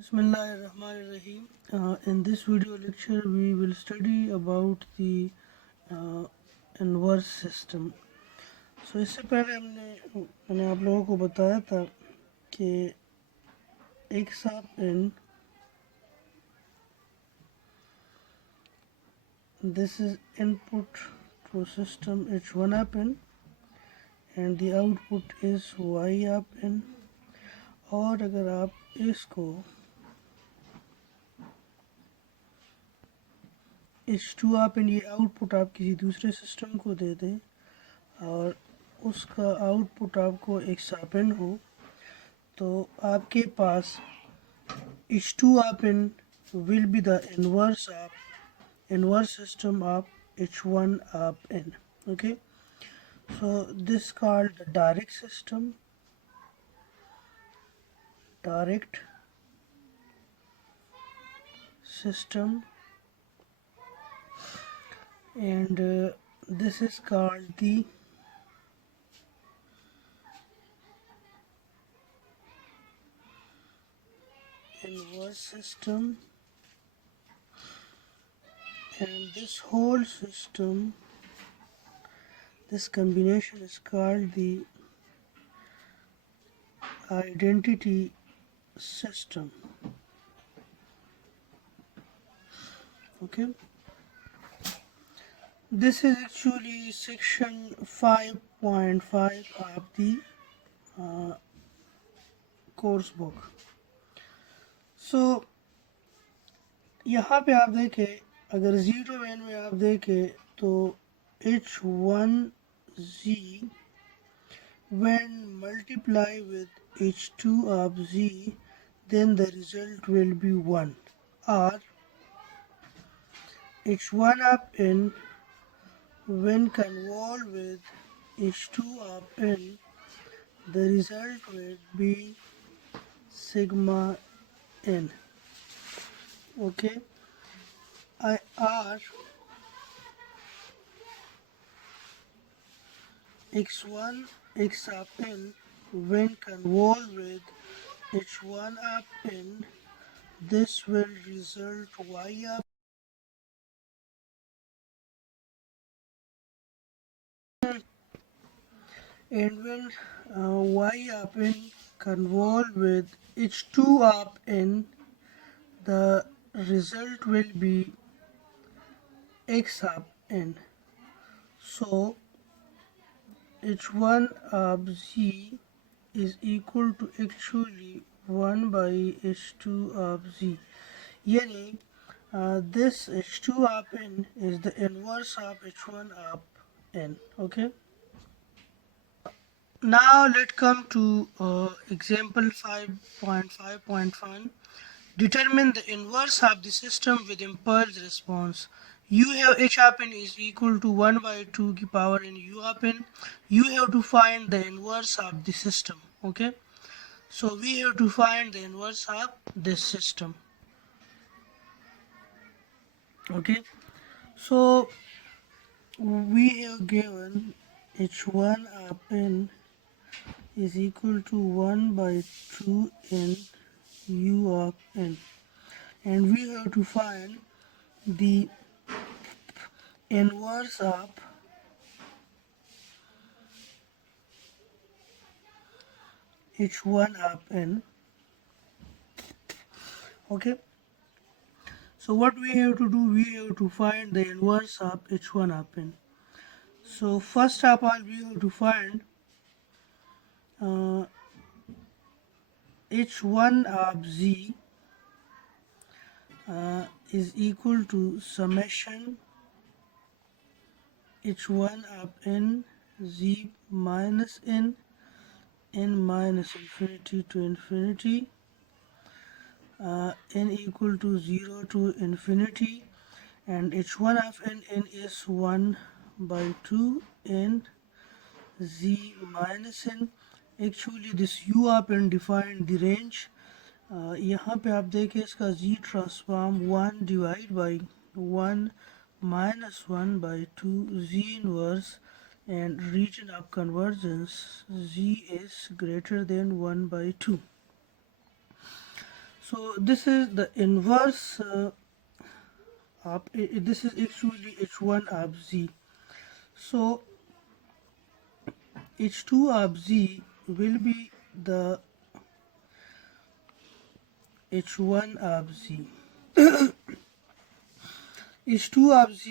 Bismillahirrahmanirrahim. In this video lecture, we will study about the uh, inverse system. So इससे पहले मैंने आप लोगों को बताया था कि x up in this is input to system h1 up in and the output is y up in. और अगर आप इसको h2 up in ये आउटपुट आप किसी दूसरे सिस्टम को दे दें और उसका आउटपुट आपको एक सापेन हो तो आपके पास H2 up in will be the inverse system of H1 up in. Okay, so this is called the direct system, and this is called the inverse system, and this whole system, this combination is called the identity system. Okay, this is actually section 5.5 of the course book. So यहाँ पे आप देखें अगर 0n में आप देखें तो h1z when multiply with h2 of z then the result will be 1, or h1 of n when convolved with h2 of n the result will be sigma n. Okay, or x1 x of n when convolved with h1 of n, this will result y of n, and when y of n convolved with h2 of n, the result will be x of n. So h1 of z is equal to actually 1 by h2 of z. Yani this h2 of n is the inverse of h1 of n. Okay. Now let's come to example 5.5.1. Determine the inverse of the system with impulse response. You have h of n is equal to 1 by 2 की power n u of n. You have to find the inverse of the system. Okay, so we have to find the inverse of this system. Okay, so we have given h1 of n is equal to 1 by 2 n u of n, and we have to find the inverse of h1 of n. Okay, so what we have to do, we have to find the inverse of h1 of n. So first of all we have to find h1 of z is equal to summation h1 of n z minus n minus infinity to infinity n equal to 0 to infinity, and h1 of n is 1 by 2 n z minus n. Actually this u of n define the range. यहाँ पे आप देखें इसका z transform 1 divide by 1 minus 1 by 2 z inverse, and region of convergence z is greater than 1 by 2. So this is the inverse this is actually h1 of z. So h2 of z will be the h1 of z. h2 of z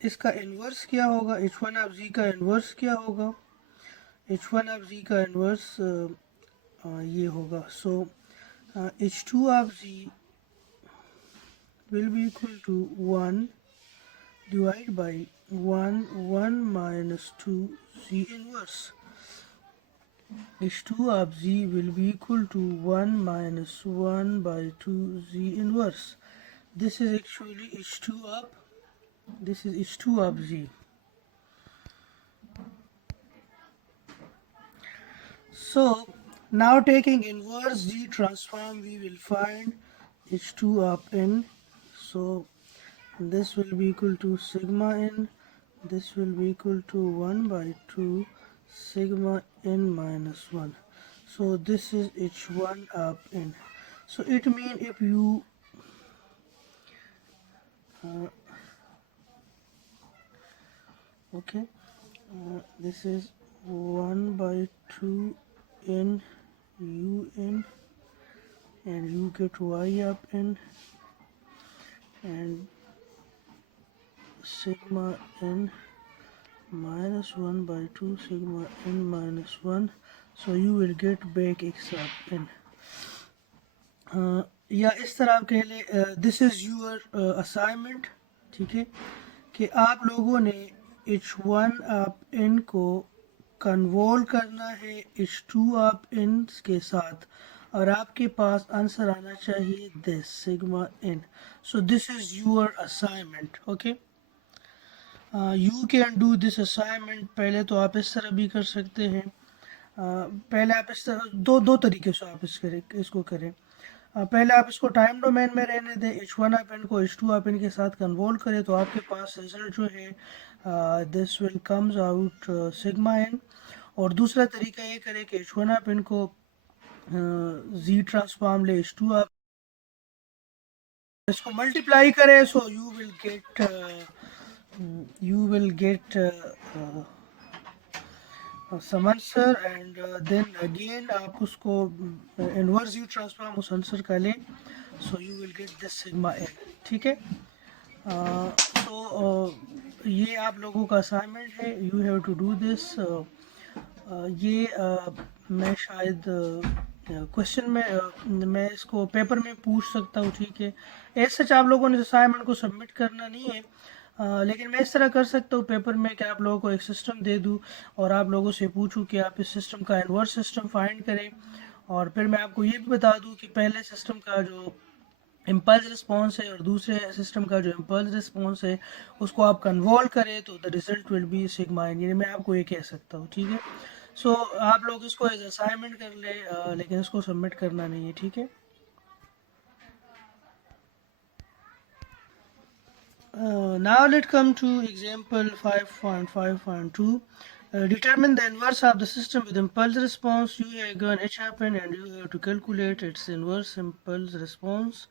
इसका inverse क्या होगा, h1 of z का inverse क्या होगा, h1 of z का inverse ये होगा. So h2 of z will be equal to 1 divided by 1 minus 2 z inverse. h2 of z will be equal to 1 minus 1 by 2 z inverse. This is actually h2 of z. So now taking inverse z transform, we will find h2 of n. So this will be equal to sigma n, this will be equal to 1 by 2 sigma n minus 1. So this is h1 of n. So it means if you this is 1 by 2 n un, and you get y of n, and sigma n minus 1 by 2 sigma n minus 1. So you will get back x of n. या इस तरह आप कह लें, this is your assignment. ठीक है, कि आप लोगों ने h1 ऑफ n को कन्वोल्व करना है h2 ऑफ n के साथ, और आपके पास आंसर आना चाहिए this sigma n. So this is your assignment. Okay, you can do this assignment. पहले तो आप इस तरह भी कर सकते हैं. पहले आप इस तरह दो तरीके से आप इसको करें. पहले आप इसको टाइम डोमेन में रहने दें, h1 ऑफ n को h2 ऑफ n के साथ कन्वोल्व करें, तो आपके पास रिजल्ट जो है this will comes out sigma n. और दूसरा तरीका ये करें कि h1 ऑफ n को z ट्रांसफॉर्म ले, h2 ऑफ इसको मल्टीप्लाई करें, so you will gate some answer, and then again आप उसको इनवर्स यू ट्रांसफॉर्म उस आंसर का लें, सो you will get this sigma n. ठीक है, तो ये आप लोगों का असाइनमेंट है, you have to do this. ये मैं शायद क्वेश्चन में मैं इसको पेपर में पूछ सकता हूँ. ठीक है, ऐसे सच आप लोगों ने असाइनमेंट को सबमिट करना नहीं है, लेकिन मैं इस तरह कर सकता हूँ पेपर में कि आप लोगों को एक सिस्टम दे दूँ और आप लोगों से पूछूँ कि आप इस सिस्टम का इन्वर्स सिस्टम फाइंड करें, और फिर मैं आपको ये भी बता दूँ कि पहले सिस्टम का जो इम्पल्स रिस्पॉन्स है और दूसरे सिस्टम का जो इम्पल्स रिस्पॉन्स है उसको आप कन्वॉल्व करें, तो the result will be sigma n. यानी मैं आपको ये कह सकता हूँ. ठीक है, सो आप लोग इसको एज असाइनमेंट कर ले, लेकिन इसको सबमिट करना नहीं है. ठीक है, now let's come to example 5.5.2. Determine the inverse of the system with impulse response. You have given h happen and you have to calculate its inverse impulse response.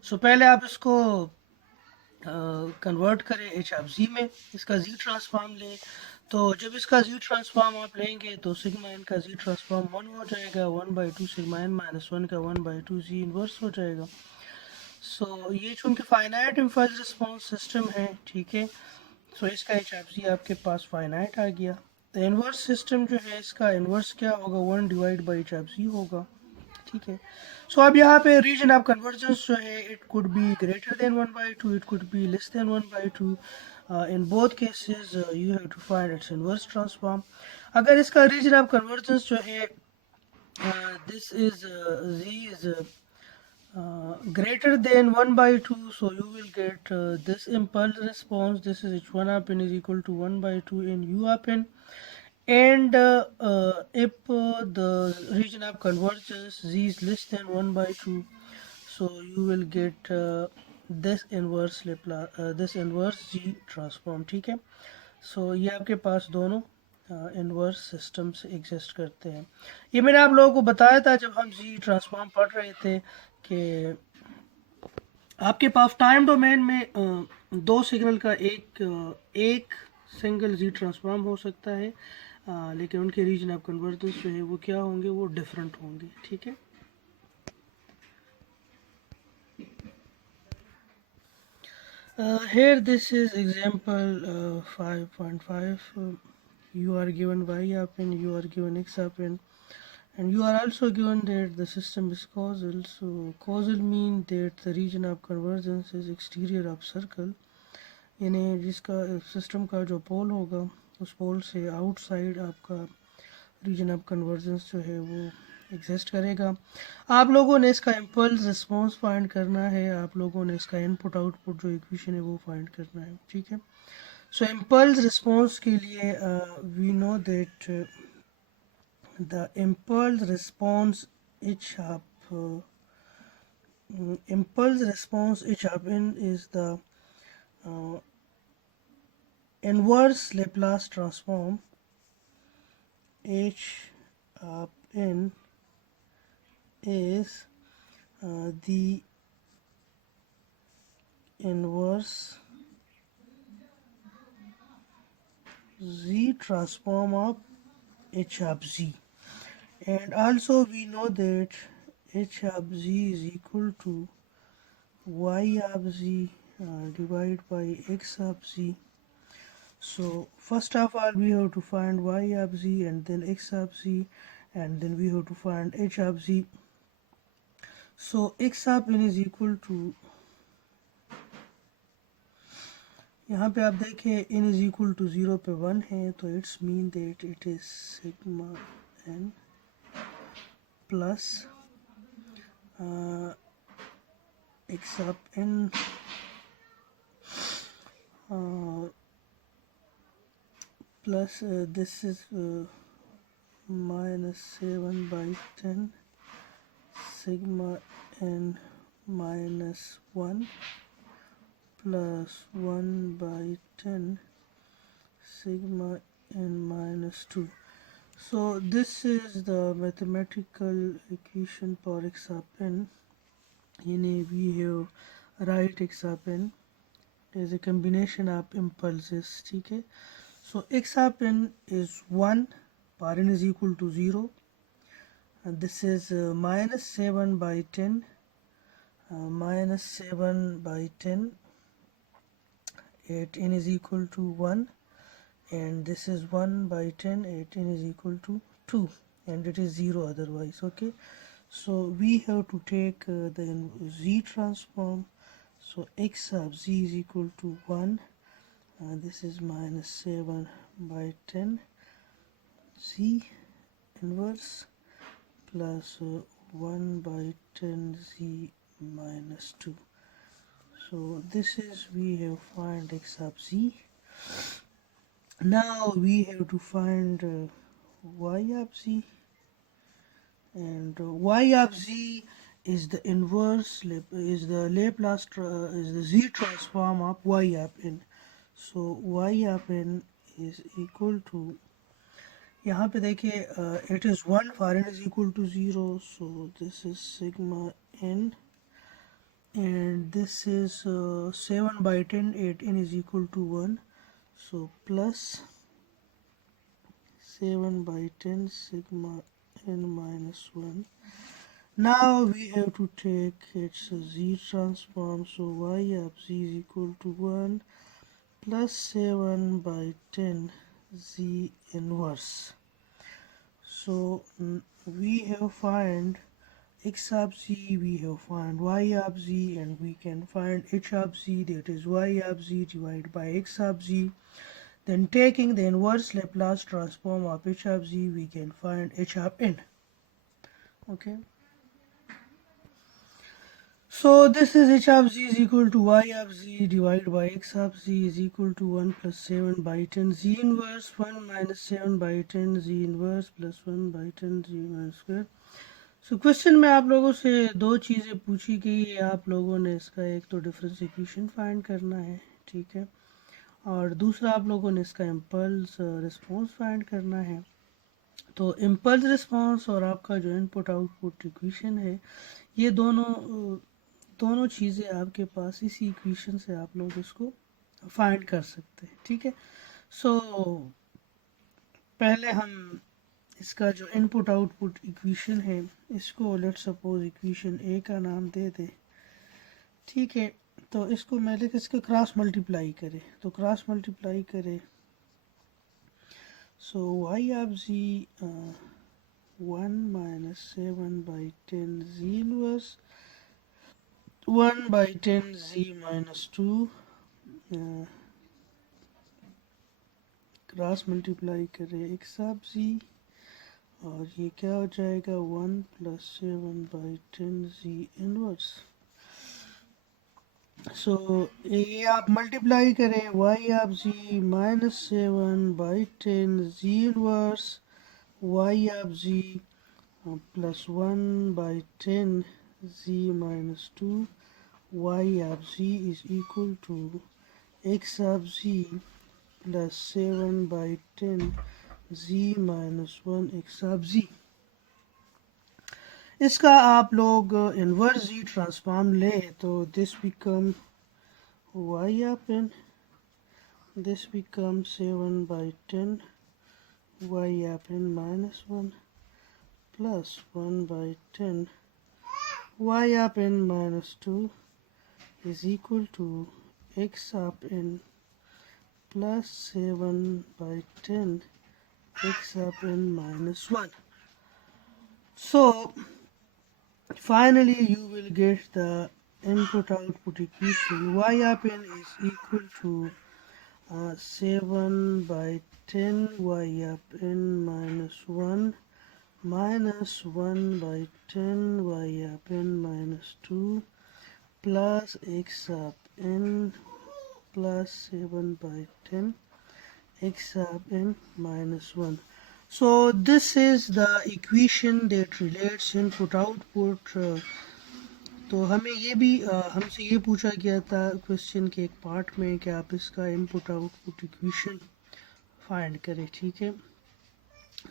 So पहले आप इसको कन्वर्ट करें h of z में, इसका z transform लें. तो जब इसका z ट्रांसफॉर्म आप लेंगे तो सिग्मा n का z ट्रांसफॉर्म 1 हो जाएगा, 1 by 2 सिग्मा n माइनस 1 का 1 by 2 z इन्वर्स हो जाएगा. सो ये चूँकि फाइनाइट इम्पल्स रिस्पॉन्स सिस्टम है, ठीक है, सो इसका एच ऑफ ज़ी आपके पास फाइनाइट आ गया. तो इन्वर्स सिस्टम जो है इसका इन्वर्स क्या होगा, 1 डिवाइड बाई एच ऑफ ज़ी होगा. ठीक है, सो अब यहाँ पे रीजन ऑफ कन्वर्जेंस जो है it could be greater than 1 by 2, it could be less than 1 by 2. In both cases you have to find its inverse transform. अगर इसका रीजन ऑफ कन्वर्जेंस जो है this is z is greater than 1 by 2, so you will get this impulse response. This is h1 of n is equal to 1 by 2 in u of n. And if the region of convergence z is less than 1 by 2, so you will get this inverse this inverse z transform. ठीक है, so ये आपके पास दोनों inverse systems exist करते हैं. ये मैंने आप लोगों को बताया था जब हम जी ट्रांसफॉर्म पढ़ रहे थे कि आपके पास टाइम डोमेन में दो सिग्नल का एक सिंगल जी ट्रांसफॉर्म हो सकता है, लेकिन उनके रीजन ऑफ कन्वर्जेंस जो है वो क्या होंगे, वो डिफरेंट होंगे, ठीक है। Here this is example 5.5. You are given y up and you are given x up and you are also given that the system is causal. So causal means that the region of convergence is exterior of circle, यानी जिसका system का जो पोल होगा उस पोल से outside आपका reason of convergence जो है वो एग्जिस्ट करेगा। आप लोगों ने इसका इम्पल्स रिस्पॉन्स फाइंड करना है, आप लोगों ने इसका इनपुट आउटपुट जो इक्वेशन है वो फाइंड करना है, ठीक है। सो इम्पल्स रिस्पॉन्स के लिए we know that the impulse response each up in is the inverse Laplace transform h up in is the inverse z transform of h of z, and also we know that h of z is equal to y of z divided by x of z. So first of all we have to find y of z and then x of z, and then we have to find h of z. So x of n is equal to, यहाँ पे आप देखें n is equal to 0 पे 1 है, तो it's mean that it is sigma n plus x of n plus this is minus 7 by 10 sigma n minus 1 plus 1 by 10 sigma n minus 2. So this is the mathematical equation for x of n. We have right x of n is a combination of impulses, ठीक है। So x of n is 1 for n is equal to 0, and this is minus 7 by 10 minus 7 by 10 at n is equal to 1, and this is 1 by 10 at n is equal to 2, and it is 0 otherwise, okay. So we have to take the z transform. So x of z is equal to 1, this is minus 7 by 10 z inverse plus 1 by 10 z minus 2. So this is, we have find x of z. Now we have to find y of z, and y of z is the inverse is the Laplace is the z transform of y of n. So y of n is equal to, यहाँ पे देखिए it is 1 for n is equal to 0, so this is sigma n, and this is 7 by 10 at n is equal to 1, so plus 7 by 10 sigma n minus 1. Now we have to take its z transform, so y of z is equal to 1 plus 7 by 10 z inverse. So we have find x of z, we have find y of z, and we can find h of z, that is y of z divided by x of z. Then taking the inverse Laplace transform of h of z, we can find h of n, okay. So this is h of z is equal to y of z divided by x of z is equal to 1 plus 7 by 10 z inverse 1 minus 7 by 10 z inverse plus 1 by 10 z minus square. So question में आप लोगों से दो चीज़ें पूछी गई है, आप लोगों ने इसका एक तो डिफरेंस इक्वेशन फाइंड करना है, ठीक है, और दूसरा आप लोगों ने इसका इम्पल्स रिस्पॉन्स फाइंड करना है। तो इम्पल्स रिस्पॉन्स और आपका जो इनपुट आउटपुट इक्वेशन है ये दोनों चीज़ें आपके पास इसी इक्वेशन से आप लोग इसको फाइंड कर सकते हैं, ठीक है। सो पहले हम इसका जो इनपुट आउटपुट इक्वेशन है इसको लेट्स सपोज इक्वेशन ए का नाम दे दे, ठीक है। तो इसको मैं लेकर इसके क्रॉस मल्टीप्लाई करे, तो क्रॉस मल्टीप्लाई करे, सो Y of ji 1 minus 7 by 10 z inverse 1 by 10 z minus 2 cross multiply करे x ऑफ z, और ये क्या हो जाएगा 1 plus 7 by 10 z इनवर्स। सो ये आप मल्टीप्लाई करें y of z minus 7 by 10 z inverse y of z plus 1 by 10 z minus 2 y of z is equal to x of z plus 7 by 10 z minus 1 x of z। इसका आप लोग inverse जी transform ले तो this become y of n, this becomes 7 by 10 y of n minus 1 plus 1 by 10 y of n minus 2 is equal to x of n plus 7 by 10 x of n minus 1. So finally you will get the input output equation y of n is equal to 7 by 10 y of n minus 1 minus 1 by 10 y of n minus 2 plus x of n plus 7 by 10 x of n minus 1. So this is the equation that relates input output. तो हमें ये भी हमसे ये पूछा गया था question के एक पार्ट में कि आप इसका इनपुट आउटपुट इक्वेशन फाइंड करें, ठीक है।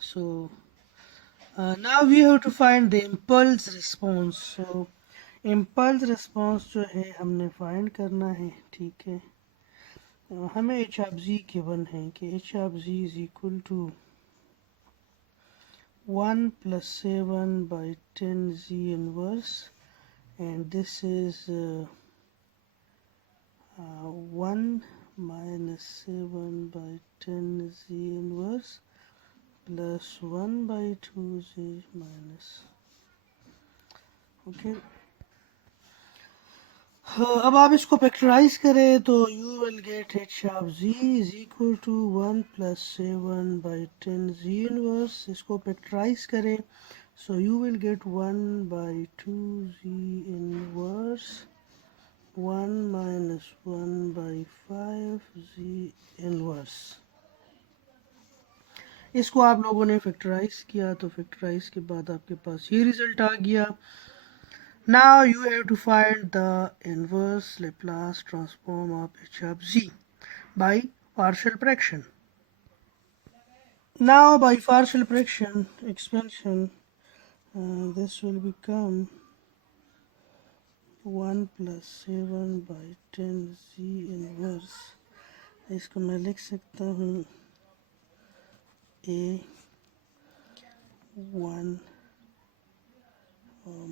So now we have to find the impulse response. So impulse response जो है हमने फाइंड करना है, ठीक है। हमें एच ऑफ जी गिवन है कि h of z is equal to 1 plus 7 by 10 z inverse, and this is 1 minus 7 by 10 z inverse plus 1 by 2 z minus, okay। अब आप इसको फैक्टराइज करें तो you will get h of z is equal to 1 plus 7 by 10 z inverse. इसको factorize करें so you will get 1 by 2 z inverse 1 minus 1 by 5 z inverse. इसको आप लोगों ने फैक्टराइज किया तो फैक्टराइज के बाद आपके पास ये रिजल्ट आ गया। Now you have to find the inverse Laplace transform of h of z by partial fraction. Now by partial fraction expansion, this will become 1 plus 7 by 10 z inverse। इसको मैं लिख सकता हूँ a 1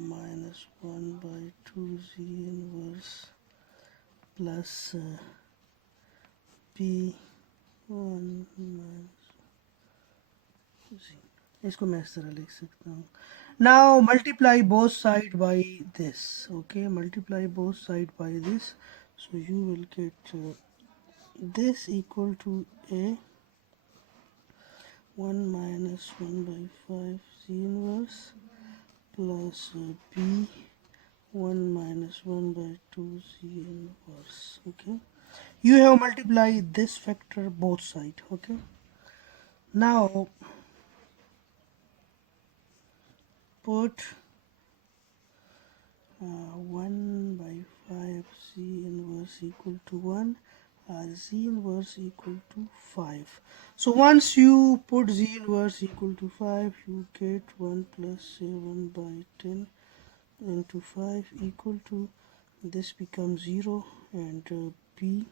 minus 1 by 2 z inverse plus b 1 minus z। इसको मैं इस तरह लिख सकता हूँ। Now multiply both side by this, okay, multiply both side by this, so you will get this equal to a 1 minus 1 by 5 z inverse plus b 1 minus 1 by 2 z inverse, okay। You have multiplied this factor both side, okay। Now put 1 by 5 z inverse equal to 1 z inverse equal to 5. So once you put z inverse equal to 5 you get 1 plus 7 by 10 into 5 equal to, this becomes 0, and b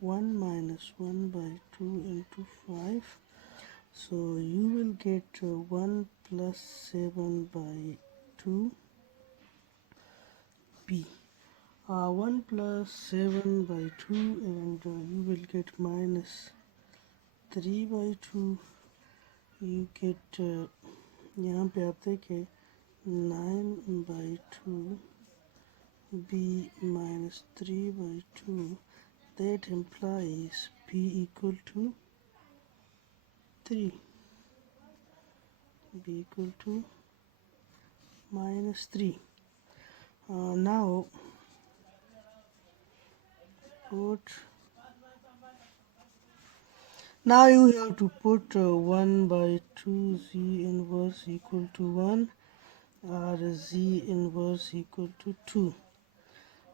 1 minus 1 by 2 into 5. So you will get 1 plus 7 by 2 b. 1 plus 7 by 2, and you will get minus 3 by 2. You get यहाँ पे आप देखें 9 by 2 b minus 3 by 2. That implies b equal to 3. b equal to minus 3. Now you have to put 1 by 2 z inverse equal to 1, or z inverse equal to 2.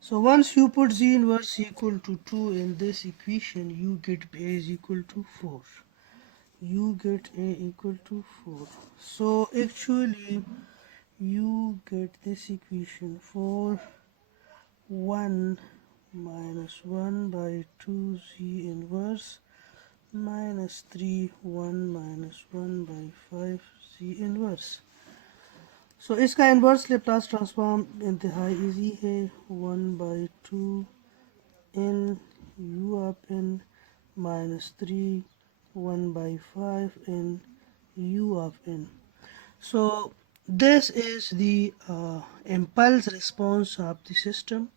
So once you put z inverse equal to 2 in this equation, you get a is equal to 4. You get a equal to 4. So actually you get this equation for 1 minus 1 by 2 z inverse minus 3 1 minus 1 by 5 z inverse. So इसका inverse Laplace transform इंतहाई easy है. 1 by 2 in u of n minus 3 1 by 5 in u of n. So this is the impulse response of the system.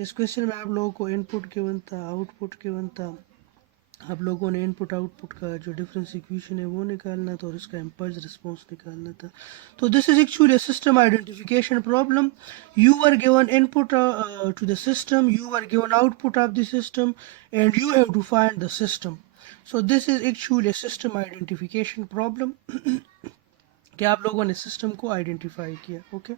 इस question में आप लोगों को input given था, output given था. आप लोगों ने इनपुट आउटपुट का जो डिफरेंस इक्वेशन है वो निकालना था और इसका इम्पल्स रिस्पॉन्स निकालना था. तो this is actually a system identification problem. You were given input to the system, you were given output of the system, and you have to find the system. So this is actually a system identification problem कि आप लोगों ने system को identify किया. Okay